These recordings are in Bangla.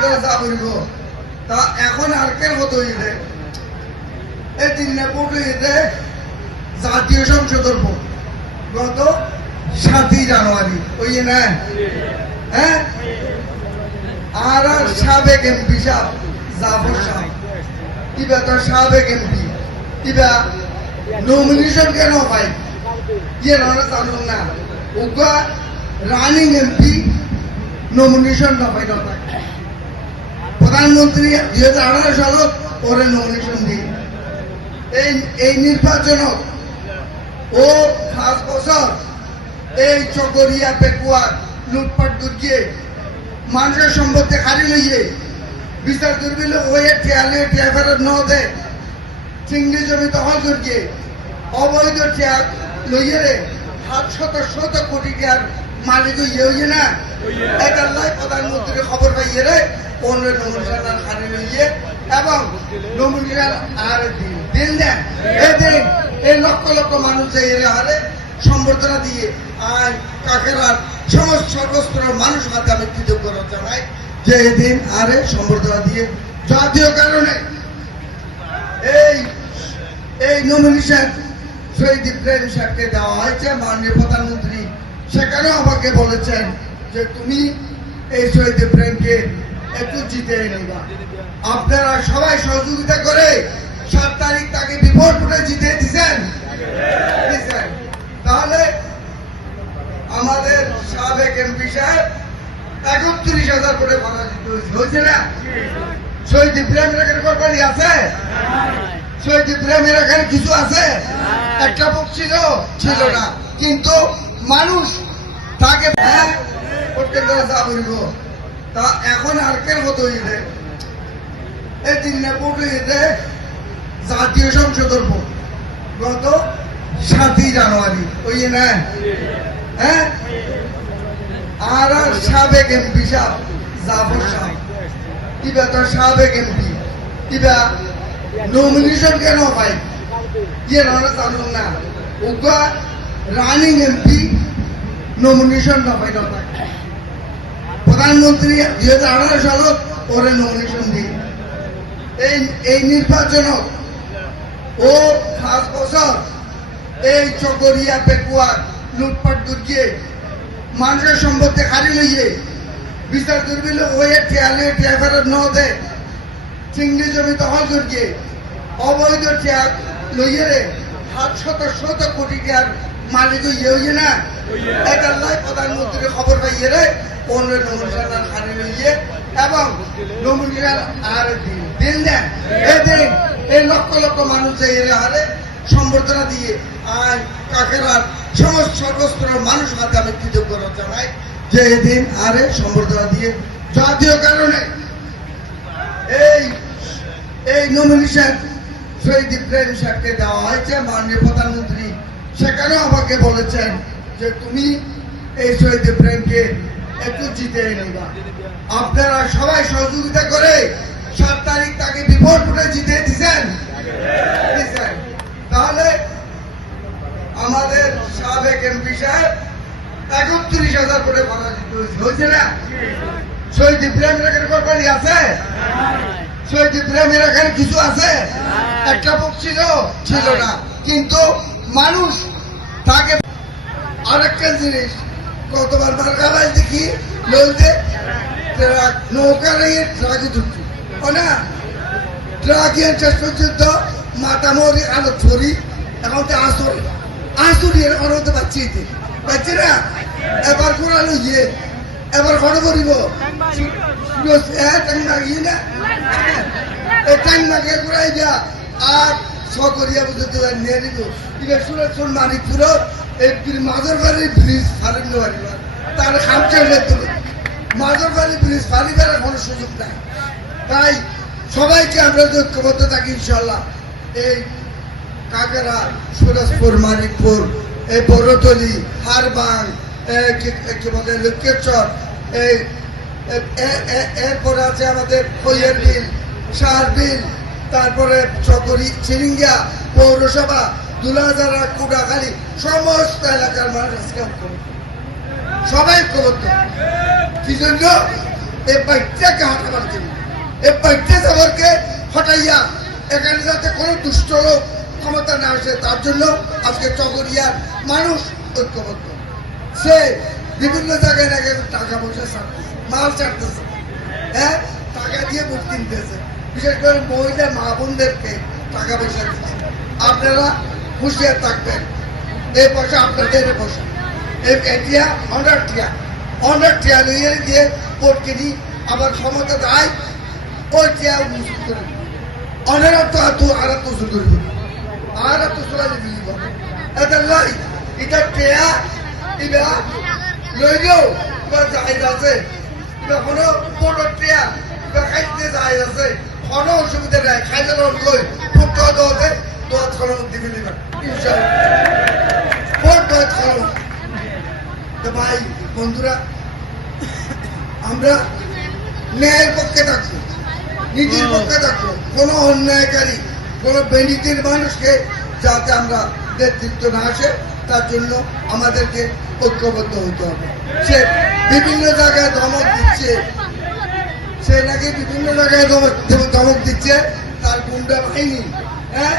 ধরে যা বলব তা এখন জাতীয় সংসদের ভোট গত সাতই জানুয়ারি, ওই হ্যাঁ? আর আর সাবেক এমপি তো সাবেক এমপি কেন পাই ইয়ে নয় জানুন না। উগা রানিং এমপি নমিনেশন না পাই না প্রধানমন্ত্রী দুই হাজার আঠারো সালত ওরে নমিনেশন দিই এই এই নির্বাচন ও পাঁচ বছর এই চকরিয়া পেকুয়া লুটপাট দুর্গে মানুষের সম্পত্তি হারি লইয়ে বিচার দুর্বিল হয়ে ঠেয়ালে ঠেয়াফেরত ন দে চিংড়ি জমি দখল দুর্গে অবৈধ ঠেয়া লইয়ে সাত শত শত কোটি টাকার মালিক ইয়ে হইয়ে না? এটার লাই প্রধানমন্ত্রী খবর পাইয়ে রে পনেরো নমিনেশন হারি লইয়ে এবং নমিনেশন আর দিন দিন। দেন এই দিন এই লক্ষ লক্ষ মানুষ যে এর হারে সম্বর্ধনা দিয়ে আয় কাকেরার সমস্ত সর্বস্তরের মানুষ হাতে আমি কৃতজ্ঞতা জানাই যে এদিন আরে সম্বর্ধনা দিয়ে। জাতীয় কারণে এই এই নমিনেশন শহীদ ইব্রাহিম সাহেবকে দেওয়া হয়েছে মাননীয় প্রধানমন্ত্রী সেখানেও আমাকে বলেছেন যে তুমি এই শহীদ ইব্রাহিমকে একটু জিতে নেবা। আপনারা সবাই সহযোগিতা করে সাত তারিখ তাকে বিভোট করে জিতে দিছেন। তাহলে আমাদের সাবেক এমপি সাহেব একত্রিশ হাজার করে ভাড়া দিতে হয়েছে হয়েছে না? শহীদ ইব্রাহিমের এখানে কোরবানি আছে? শহীদ ইব্রাহিমের এখানে কিছু আছে? একটা পক্ষ ছিল ছিল না। কিন্তু মানুষ তাকে গেলে যা বলব। তা এখন আরকের মতো হইলে এই তিন ভোট হইলে জাতীয় সংসদের গত সাতই জানুয়ারি ওই না হ্যাঁ? আর আর সাবেক এমপি সাহেব, জাফর সাহেব। কিবা তো সাবেক এমপি, কিবা নমিনেশন কেন পাই ইয়ে নয় জানুন না। উগা রানিং এমপি নমিনেশন পাই না প্রধানমন্ত্রী দুই হাজার আঠারো সালত ওরে নমিনেশন দিই। এই এই নির্বাচন ও পাঁচ বছর এই চকরিয়া পেকুয়া লুটপাট দুর্গে মানুষের সম্পত্তি হারি লইয়ে বিচার দুর্বিল হয়ে ঠেয়ালে ঠেয়াফেরত ন দে। চিংড়ি জমি দখল দুর্গে অবৈধ ঠেয়া লইয়ে রে সাত শত শত কোটি টাকার মালিক ইয়ে হইয়ে না। এটার লাই প্রধানমন্ত্রী খবর পাইয়ে রে পনেরো নমিনেশন হারি লইয়ে এবং নমিনেশন আর দিন দিন দেন এই লক্ষ লক্ষ মানুষ এর হারে সম্বর্ধনা দিয়ে আয় কাকেরার সমস্ত সর্বস্তরের মানুষ হাতে আমি কৃতজ্ঞতা জানাই যে এদিন আরে সম্বর্ধনা দিয়ে, জাতীয় কারণে এই এই নমিনেশন শহীদ ইব্রাহিম সাহেবকে দেওয়া হয়েছে, মাননীয় প্রধানমন্ত্রী সেখানেও আমাকে বলেছেন যে তুমি এই শহীদ ইব্রাহিমকে একটু জিতে নেবা। আপনারা সবাই সহযোগিতা করে সাত তারিখ তাকে বিভোট করে জিতে দিছেন। তাহলে আমাদের সাবেক এমপি সাহেব একত্রিশ হাজার করে ভাড়া দিতে হয়েছে হয়েছে না? শহীদ ইব্রাহিমের এখানে কোরবানি আছে? শহীদ ইব্রাহিমের এখানে কিছু আছে? একটা পক্ষ ছিল ছিল না। কিন্তু মানুষ তাকে আরেকটা জিনিস কতবার বারগাবাই দেখি বলতে নৌকা নিয়ে ট্রাকে ঢুকছি। না শেষ পর্যন্ত মাতামরি আলো ছড়ি এখন তো আসরি। আসরি এর অনন্ত পাচ্ছি পাচ্ছি না? এবার কোরআন ইয়ে এবার ঘরে করিব। দিয়া আর সকরিয়া বুঝতে নিয়ে নিব শুন মানিকপুর এই ব্রিজ তার সুযোগ তাই সবাইকে আমরা ঐক্যবদ্ধ থাকি ইনশাল্লাহ এই কাকেরা, সুরজপুর, মানিকপুর, এই বড়তলি হারবাং কি- বলে লক্ষ্যেশ্বর এই এরপরে আছে আমাদের কৈয়ের বিল সার বিল, তারপরে চকরি চিরিঙ্গা পৌরসভা দুলাজারা, কুড়াখালী, সমস্ত এলাকার মানুষ আজকে সবাই ঐক্যবদ্ধ কি জন্য? এই বাচ্চাকে হটাবার জন্য এই বাচ্চা যাবারকে হটাইয়া এখানে যাতে কোনো দুষ্ট লোক ক্ষমতা না আসে, তার জন্য আজকে চকরিয়ার মানুষ ঐক্যবদ্ধ। সে বিভিন্ন জায়গায় নাকি টাকা পয়সা মাল ছাড়তেছে। হ্যাঁ? টাকা দিয়ে ভোট কিনতেছে। বিশেষ করে মহিলা মা বোনদেরকে টাকা পয়সা দিচ্ছে। আপনারা হুঁশিয়ার থাকবেন এই পয়সা আপনাদের পয়সা এই টিয়া হান্ড্রেড টিয়া লইয়ে গিয়ে কিনি আবার ক্ষমতা দেয়, ওই টিয়া করে তো আর তো আর তো দিবি এটা লই এটা টিয়া ইবা লইলেও কিবা জাহিজ আছে কিবা কোনো বড় টিয়া খাইতে আছে, কোনো অসুবিধা নাই। খাইতে লোক কই ফুট দোতে দোয়াত খানো দিবি দিবা ইনশাআল্লাহ দোয়াত খানো তো ভাই বন্ধুরা আমরা ন্যায়ের পক্ষে থাকব নীতির পক্ষে থাকব কোনো অন্যায়কারী কোনো বেনিতির মানুষকে যাতে আমরা নেতৃত্ব না আসে তার জন্য আমাদেরকে ঐক্যবদ্ধ হতে হবে সে বিভিন্ন জায়গায় ধমক দিচ্ছে সে নাকি বিভিন্ন জায়গায় ধমক দিচ্ছে তার গুন্ডা বাহিনী হ্যাঁ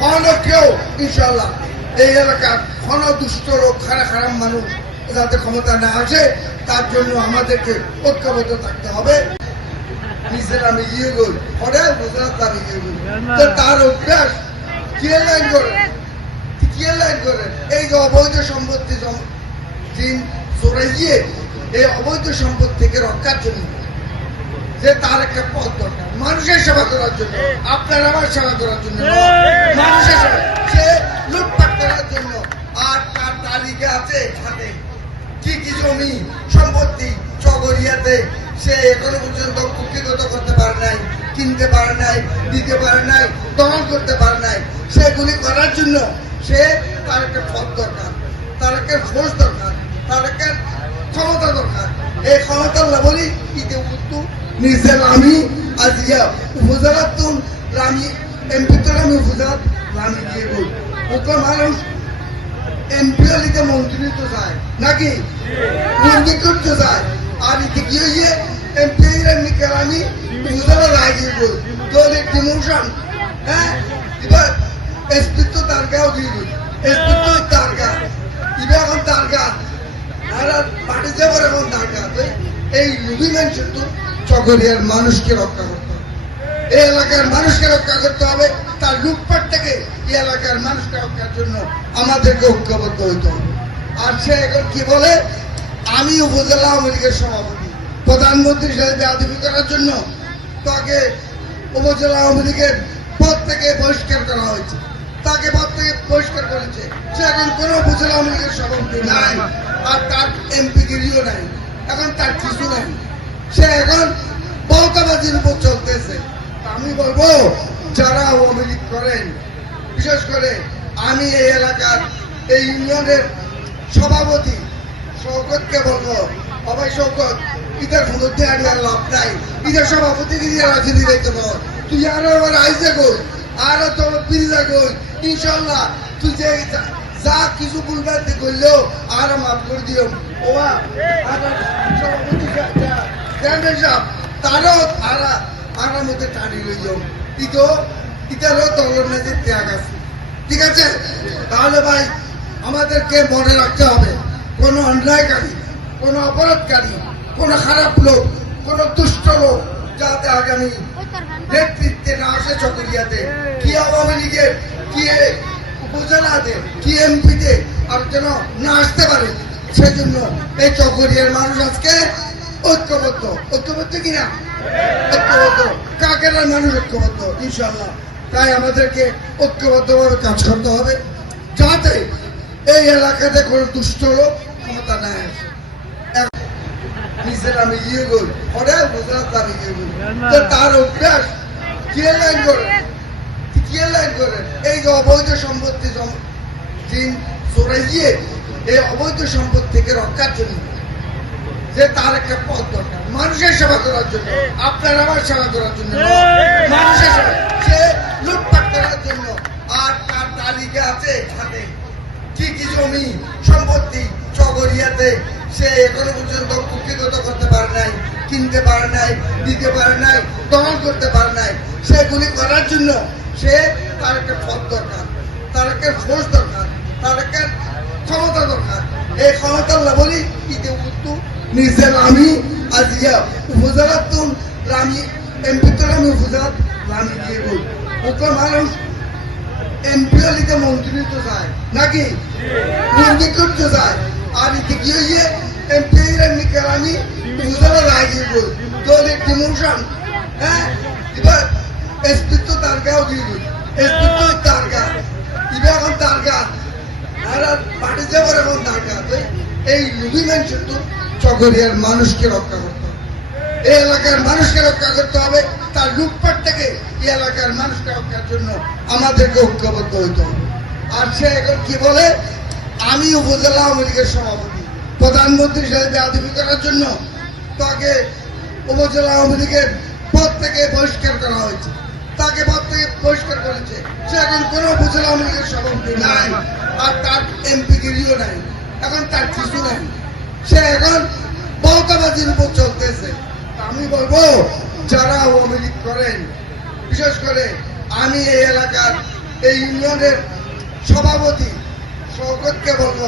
ঘন কেউ ইনশাল্লাহ এই এলাকার ঘন দুষ্ট লোক খারাপ খারাপ মানুষ যাতে ক্ষমতা না আসে, তার জন্য আমাদেরকে ঐক্যবদ্ধ থাকতে হবে। ইয়ে ইয়ে তার অভ্যাস, কে করে? কে এই যে অবৈধ সম্পত্তি চড়াইয়ে এই অবৈধ থেকে যে তার একটা পথ দরকার। মানুষের সেবা করার জন্য আপনার আমার সেবা করার জন্য। মানুষের সেবা। সে লুটপাট করার জন্য। আর তার তালিকা আছে সাথে কি কি জমি সম্পত্তি চগরিয়াতে সে এখনও পর্যন্ত কুক্ষিগত করতে পারে নাই কিনতে পারে নাই দিতে পারে নাই দমন করতে পারে নাই। সেগুলি করার জন্য সে তার একটা পথ দরকার তার একটা ফোর্স দরকার তার একটা ক্ষমতা দরকার। এই ক্ষমতা বলি ইতে উত্তু নিজের আমি আজিয়া উপজেলার তো আমি এমপি তো আমি উপজেলার আমি দিয়ে বল ওকে মানুষ এমপি হলিতে মন্ত্রী তো যায়। নাকি? মন্ত্রী করতে যায়। আর এতে কি হইয়ে এমপি এমনি কেরানি উপজেলা লাগিয়ে বল দলের ডিমোশন হ্যাঁ? এবার এসপি তো তার গাও দিয়ে বল এসপি তো তার গা এবার এখন তার গা আর পার্টি যাবার এখন তার গা এই রুবি মেনশন তো চকরিয়ার মানুষকে রক্ষা করতে হবে। এই এলাকার মানুষকে রক্ষা করতে হবে, তার লুটপাট থেকে এই এলাকার মানুষকে রক্ষার জন্য আমাদেরকে ঐক্যবদ্ধ হইতে হবে। আর সে এখন কি বলে? আমি উপজেলা আওয়ামী লীগের সভাপতি। প্রধানমন্ত্রী হিসেবে বেয়াদবি করার জন্য তাকে উপজেলা আওয়ামী লীগের পদ থেকে বহিষ্কার করা হয়েছে। তাকে পদ থেকে বহিষ্কার করেছে। সে এখন কোনো উপজেলা আওয়ামী লীগের সভাপতি নাই, আর তার এমপি গিরিও নাই। এখন তার কিছু নাই। সে এখন পলকাবাজির উপর চলতেছে। আমি বলব, যারা লীগ করেন, বিশেষ করে আমি এই এলাকার এই ইউনিয়নের সভাপতি শৌকতকে বলব সবাই শৌকত ঈদের মধ্যে আমি আর লাভ নাই। ঈদের সভাপতিকে দিয়ে রাজনীতি দেখতে পাবো তুই আরও আবার আইসে কই? আরও তোর পিল্লা কই ইনশাল্লাহ তুই যে যা- কিছু ভুলবার করলেও আর মাফ করে দিও। ওয়া তারও তারা তারার মধ্যে টানি লই যাও। ইতো ইতারও দলের মধ্যে ত্যাগ আছে। ঠিক আছে? তাহলে ভাই আমাদেরকে মনে রাখতে হবে কোন অন্যায়কারী কোন অপরাধকারী কোন খারাপ লোক কোন দুষ্ট লোক যাতে আগামী না চকরিয়াতে। কি আওয়ামী লীগের, কি উপজেলাতে, কি এমপিতে, আর যেন না আসতে পারে। সেজন্য এই চকরিয়ার মানুষ আজকে ঐক্যবদ্ধ। ঐক্যবদ্ধ কিনা? ঐক্যবদ্ধ। কাকেরার মানুষ ঐক্যবদ্ধ? ইনশাল্লাহ তাই আমাদেরকে ঐক্যবদ্ধভাবে কাজ করতে হবে, যাতে এই এলাকাতে কোনো দুষ্ট লোক ক্ষমতা না আসে। নিজের আমি গিয়ে গই পরে গুজরাট গিয়ে গই তো তার অভ্যাস কে লাইন করে। কে লাইন করে। এই যে অবৈধ সম্পত্তি চড়ে গিয়ে এই অবৈধ সম্পদ থেকে রক্ষার জন্য যে তার একটা পথ দরকার। মানুষের সেবা করার জন্য, আপনার আমার সেবা করার জন্য। মানুষের সেবা। সে লুটপাট করার জন্য। আর তার তালিকা আছে খাতে কি কি জমি, সম্পত্তি চগরিয়াতে সে এখনও পর্যন্ত কুক্ষিগত করতে পারে নাই। কিনতে পারে নাই দিতে পারে নাই দখল করতে পারে নাই। সেগুলি করার জন্য সে তার একটা পথ দরকার তার একটা ফোর্স দরকার তার একটা ক্ষমতা দরকার। এই ক্ষমতা বলি ইতিমধ্যে নিজের আমি আজিয়া উপজেলার তো রামি এমপি তো আমি উপজেলার রামি দিয়ে বই ওকে মানুষ এমপি হলিতে মন্ত্রী তো যায় নাকি? মন্ত্রী করতে যায়। আর এতে কি হইয়ে এমপি এমনি কেরানি লাগিয়ে বই দলের ডিমোশন হ্যাঁ? এবার এসপি তো তার গাও দিয়ে এসপি তো তার গা এবার এখন তার গা আর আর যাবার এখন তার গা এই রুবি মানুষের চকরিয়ার মানুষকে রক্ষা করতে হবে। এই এলাকার মানুষকে রক্ষা করতে হবে। তার লুটপাট থেকে এই এলাকার মানুষকে রক্ষার জন্য আমাদেরকে ঐক্যবদ্ধ হইতে হবে। আর সে এখন কি বলে? আমি উপজেলা আওয়ামী লীগের সভাপতি, প্রধানমন্ত্রী হিসেবে বেয়াদবি করার জন্য তাকে উপজেলা আওয়ামী লীগের পদ থেকে বহিষ্কার করা হয়েছে। তাকে পদ থেকে বহিষ্কার করেছে। সে এখন কোন উপজেলা আওয়ামী লীগের সভাপতি নাই, আর তার এমপি গিরিও নাই, এখন তার কিছু নাই। সে এখন বলতাবাজির উপর চলতেছে। আমি বলব, যারা আওয়ামী লীগ করেন, বিশেষ করে আমি এই এলাকার এই ইউনিয়নের সভাপতি শৌকতকে বলব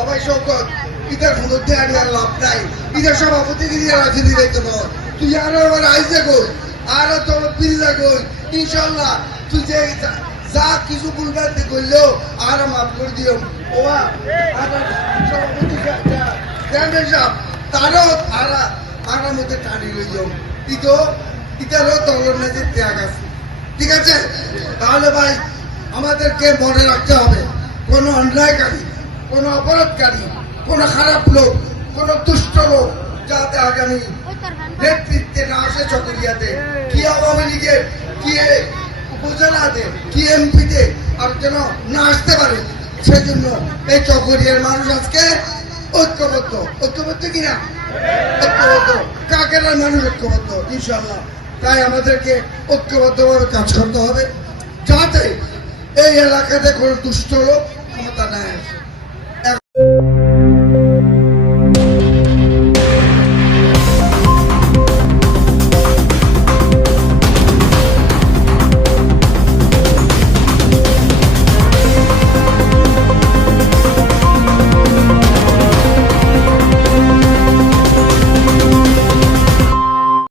অবাই শৌকত ইদের লাভ নাই। ইদের সভাপতি দিয়ে রাজনীতি দেখতে পাও তুই আরও আইসে কই? আরও তোর কই? ইনশাল্লাহ তুই যে যা- কিছু করলেও আর মাফ করে দিও। তারও মধ্যে টানি ইতো ইতারও মাঝে ত্যাগ আছে। ঠিক আছে? তাহলে ভাই, আমাদেরকে মনে রাখতে হবে, কোনো অন্যায়কারী, কোনো অপরাধকারী কোনো খারাপ লোক, কোন দুষ্ট লোক যাতে আগামী নেতৃত্বে না আসে চকরিয়াতে। কি আওয়ামী লীগের, কি উপজেলাতে, কি এমপিতে আর যেন না আসতে পারে, সেজন্য এই চকরিয়ার মানুষ আজকে ঐক্যবদ্ধ। ঐক্যবদ্ধ কিনা? ঐক্যবদ্ধ। কাকেরার মানুষ ঐক্যবদ্ধ? ইনশাল্লাহ তাই আমাদেরকে ঐক্যবদ্ধভাবে কাজ করতে হবে, যাতে এই এলাকাতে কোনো দুষ্ট লোক ক্ষমতা না আসে। Thank you.